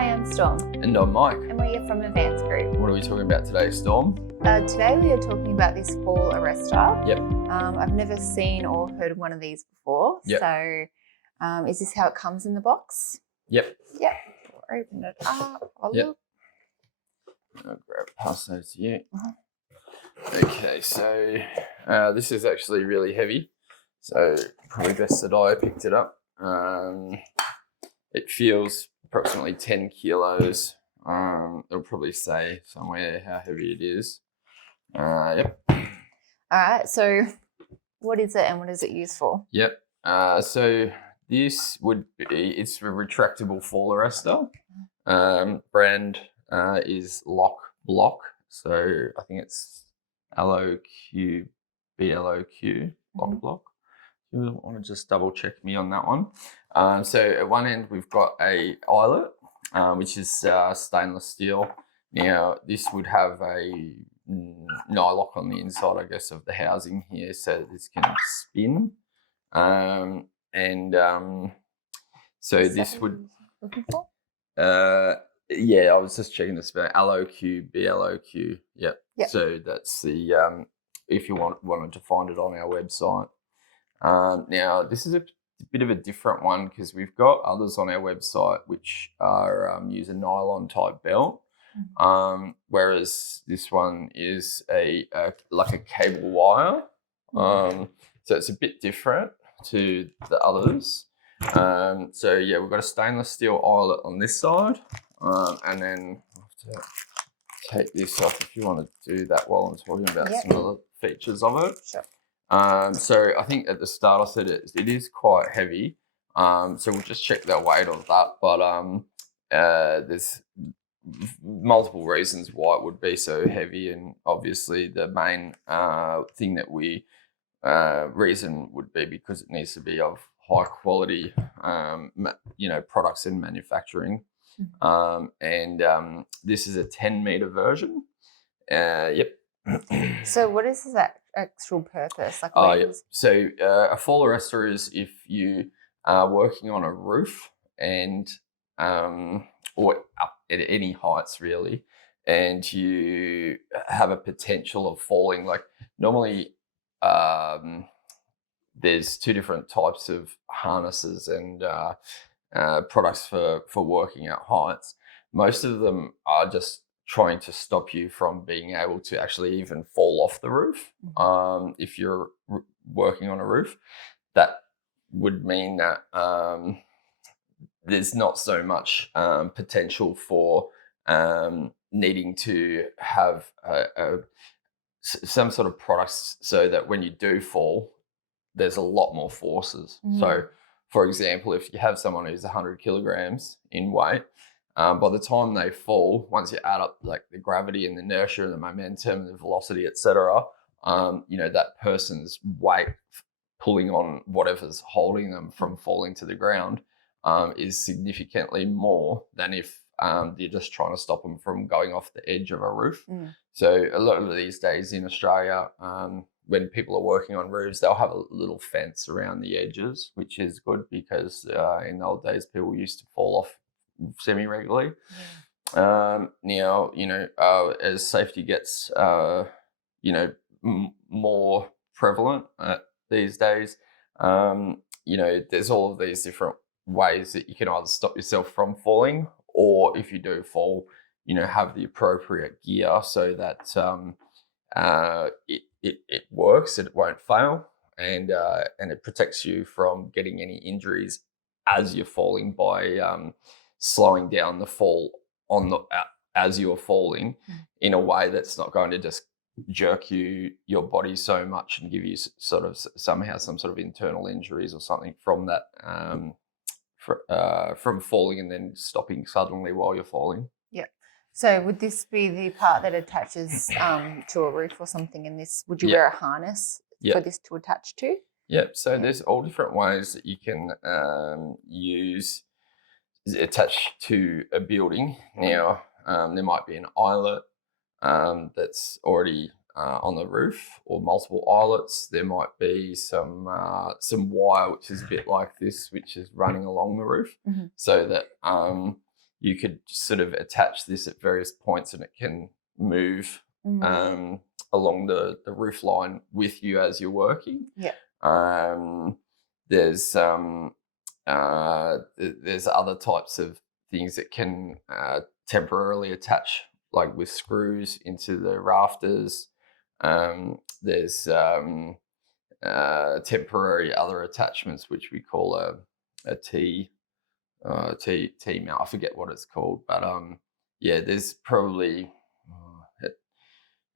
Hi, I'm Storm. And I'm Mike. And we're from Advanced Group. What are we talking about today, Storm? Today we are talking about this fall arrestor. Yep. I've never seen or heard of one of these before. Yep. So is this how it comes in the box? Yep. Yep. We'll open it up. Yep. I'll pass those to you. Okay, so this is actually really heavy. So probably best that I picked it up. It feels approximately 10 kilos. It'll probably say somewhere how heavy it is. Yep. All right. So what is it and what is it used for? Yep. So this would be, it's a retractable fall arrestor. Brand is LOQ-BLOQ. So I think it's LOQ-BLOQ, LOQ-BLOQ. You want to just double check me on that one. So at one end we've got a eyelet, which is stainless steel. Now this would have a nylock on the inside, I guess, of the housing here, so this can spin. So this would. Looking for? Yeah, I was just checking this about LOQ-BLOQ. Yep. So that's the if you wanted to find it on our website. Now this is a bit of a different one because we've got others on our website which are use a nylon type belt, whereas this one is like a cable wire. So it's a bit different to the others. So yeah, we've got a stainless steel eyelet on this side, and then I'll have to take this off if you want to do that while I'm talking about some of the features of it. Sure. So I think at the start I said it is quite heavy. So we'll just check the weight of that. But there's multiple reasons why it would be so heavy, and obviously the main thing that we reason would be because it needs to be of high quality, products in manufacturing. This is a 10-meter version. Yep. So what is that actual purpose? Like, So a fall arrestor is if you are working on a roof and or up at any heights really, and you have a potential of falling. Like normally there's two different types of harnesses and products for working at heights. Most of them are just trying to stop you from being able to actually even fall off the roof. If you're working on a roof, that would mean that there's not so much potential for needing to have some sort of products so that when you do fall, there's a lot more forces. So, for example, if you have someone who's 100 kilograms in weight, by the time they fall, once you add up like the gravity and the inertia and the momentum and the velocity, etc., that person's weight pulling on whatever's holding them from falling to the ground is significantly more than if you're just trying to stop them from going off the edge of a roof. So a lot of these days in Australia, when people are working on roofs, they'll have a little fence around the edges, which is good because in the old days people used to fall off semi-regularly. Now, as safety gets, more prevalent these days, there's all of these different ways that you can either stop yourself from falling, or if you do fall, have the appropriate gear so that it works and it won't fail, and it protects you from getting any injuries as you're falling by slowing down the fall as you're falling in a way that's not going to just jerk your body so much and give you sort of somehow some sort of internal injuries or something from that from falling and then stopping suddenly while you're falling. Yeah. So would this be the part that attaches to a roof or something? And this, would you wear a harness for this to attach to? Yep. So there's all different ways that you can use attach to a building. Now there might be an eyelet that's already on the roof, or multiple eyelets. There might be some wire which is a bit like this, which is running along the roof, so that you could sort of attach this at various points and it can move along the roof line with you as you're working. Yeah. There's other types of things that can temporarily attach, like with screws into the rafters. There's temporary other attachments, which we call a T mount. I forget what it's called, but yeah, there's probably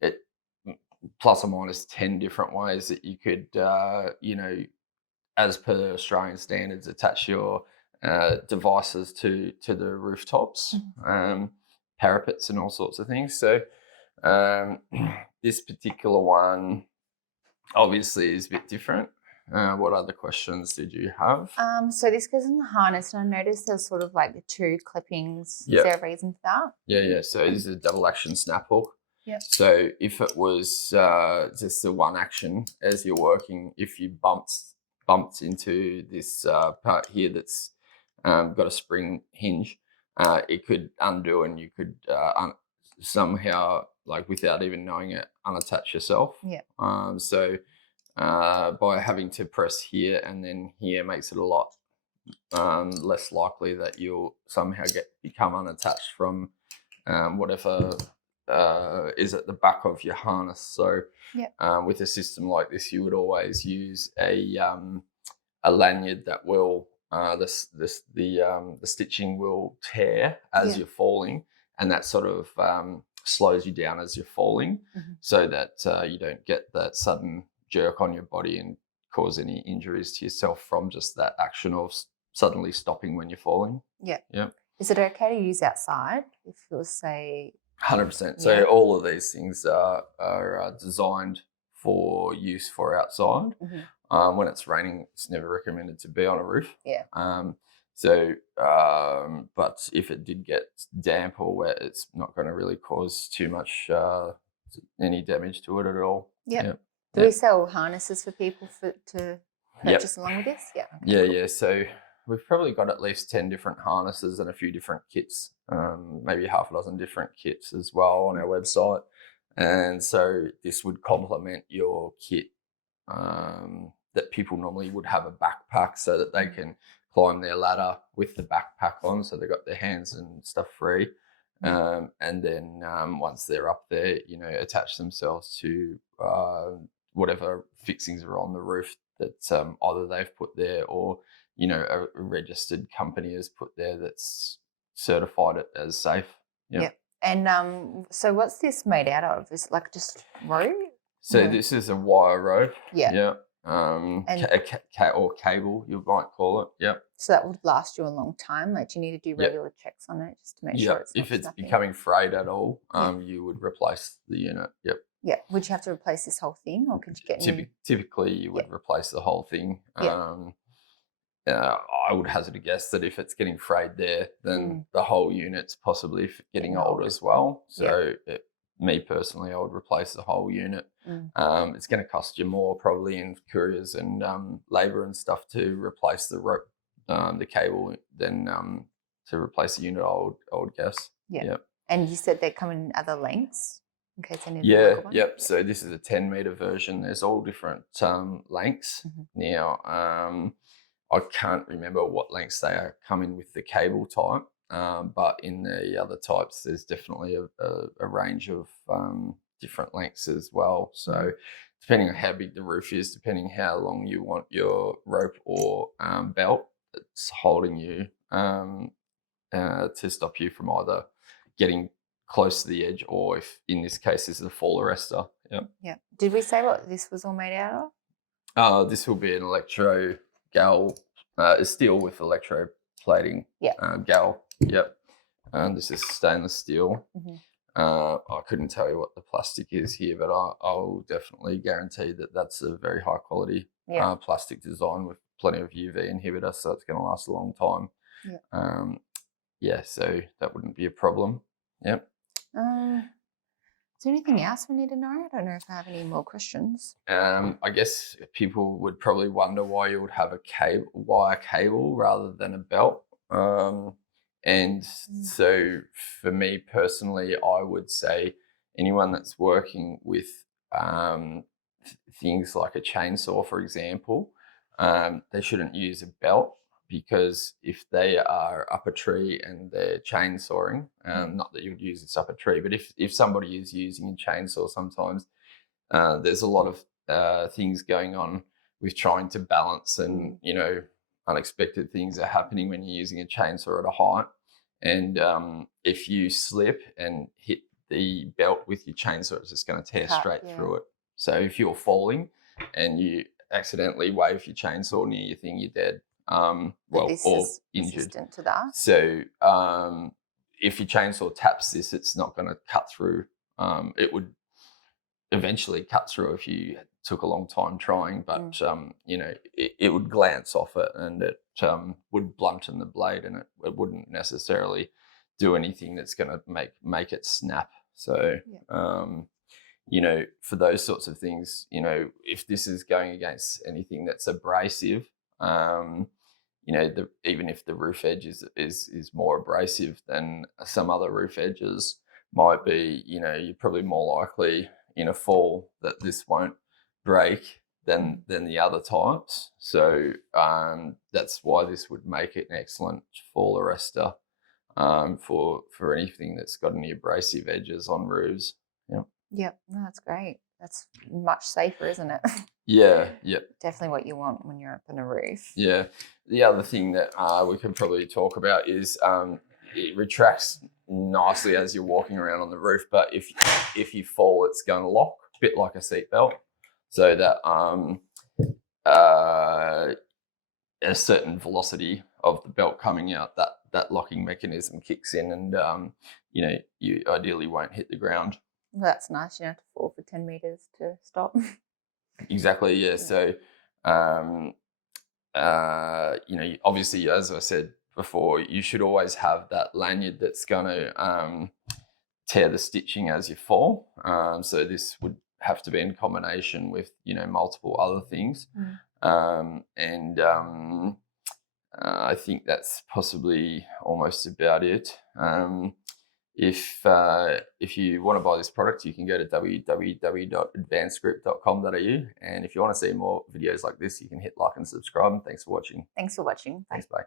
it plus or minus 10 different ways that you could, as per Australian standards, attach your devices to the rooftops, parapets, and all sorts of things. So this particular one obviously is a bit different. What other questions did you have? So this goes in the harness, and I noticed there's sort of like the 2 clippings. Yep. Is there a reason for that? Yeah. So this is a double action snapple. Yeah. So if it was just the one action as you're working, if you bumped into this part here that's got a spring hinge, it could undo, and you could somehow, like without even knowing it, unattach yourself. Yeah. So by having to press here and then here makes it a lot less likely that you'll somehow become unattached from whatever is at the back of your harness. So with a system like this, you would always use a lanyard that will the stitching will tear as you're falling, and that sort of slows you down as you're falling, so that you don't get that sudden jerk on your body and cause any injuries to yourself from just that action of suddenly stopping when you're falling. Yeah. Yeah. Is it okay to use outside if you'll say? 100%. So all of these things are designed for use for outside. When it's raining, it's never recommended to be on a roof. Yeah. But if it did get damp or wet, it's not going to really cause too much any damage to it at all. Yeah. Do we sell harnesses for people to purchase along with this? Yeah. Okay, Yeah. So we've probably got at least 10 different harnesses and a few different kits, maybe half a dozen different kits as well on our website. And so this would complement your kit that people normally would have a backpack so that they can climb their ladder with the backpack on, so they've got their hands and stuff free. And then once they're up there, attach themselves to whatever fixings are on the roof that either they've put there or, a registered company has put there that's certified it as safe. Yeah. And so what's this made out of? Is it like just rope? So this is a wire rope. Yeah. Or cable, you might call it. Yep. So that would last you a long time. Like, do you need to do regular checks on it just to make sure it's not if it's snapping? becoming frayed at all, you would replace the unit. Yep. Yeah. Would you have to replace this whole thing, or could you get new? Typically, you would replace the whole thing. I would hazard a guess that if it's getting frayed there, then the whole unit's possibly getting old as well. So me personally, I would replace the whole unit. It's going to cost you more probably in couriers and labour and stuff to replace the rope, the cable, than to replace the unit, I would guess. Yeah. And you said they come in other lengths in case any. Yep. So this is a 10-metre version. There's all different lengths. Now, I can't remember what lengths they come in with the cable type. But in the other types, there's definitely a range of different lengths as well. So depending on how big the roof is, depending how long you want your rope or belt that's holding you to stop you from either getting close to the edge or, if in this case, this is a fall arrestor. Yeah. Did we say what this was all made out of? This will be an electro gal, steel with electroplating gal. Yep. This is stainless steel. I couldn't tell you what the plastic is here, but I'll definitely guarantee that that's a very high quality plastic design with plenty of UV inhibitor, so it's going to last a long time. So that wouldn't be a problem. Yep. Is there anything else we need to know? I don't know if I have any more questions. I guess people would probably wonder why you would have a wire cable rather than a belt. And so for me personally, I would say anyone that's working with things like a chainsaw, for example, they shouldn't use a belt, because if they are up a tree and they're chainsawing, not that you would use this up a tree, but if somebody is using a chainsaw, sometimes there's a lot of things going on with trying to balance, and unexpected things are happening when you're using a chainsaw at a height. And if you slip and hit the belt with your chainsaw, it's just going to tear straight through it. So if you're falling and you accidentally wave your chainsaw near your thing, you're dead. Or injured. Resistant to that. So if your chainsaw taps this, it's not going to cut through. It would eventually cut through if you took a long time trying, but it would glance off it, and it would blunten the blade, and it wouldn't necessarily do anything that's going to make it snap. So for those sorts of things, if this is going against anything that's abrasive, even if the roof edge is more abrasive than some other roof edges might be, you're probably more likely in a fall that this won't break than the other types. So that's why this would make it an excellent fall arrestor for anything that's got any abrasive edges on roofs. Yep, no, that's great. That's much safer, isn't it? Yeah. Definitely what you want when you're up on a roof. Yeah. The other thing that we can probably talk about is it retracts nicely as you're walking around on the roof, but if you fall, it's going to lock, a bit like a seatbelt, so that a certain velocity of the belt coming out, that locking mechanism kicks in, and you ideally won't hit the ground. Well, that's nice. You don't have to fall for 10 meters to stop. Exactly. Yeah. So obviously, as I said before, you should always have that lanyard that's going to tear the stitching as you fall. So this would have to be in combination with multiple other things, I think that's possibly almost about it. If you want to buy this product, you can go to www.advancedgroup.com.au, and if you want to see more videos like this, you can hit like and subscribe. Thanks for watching. Thanks for watching. Thanks, bye.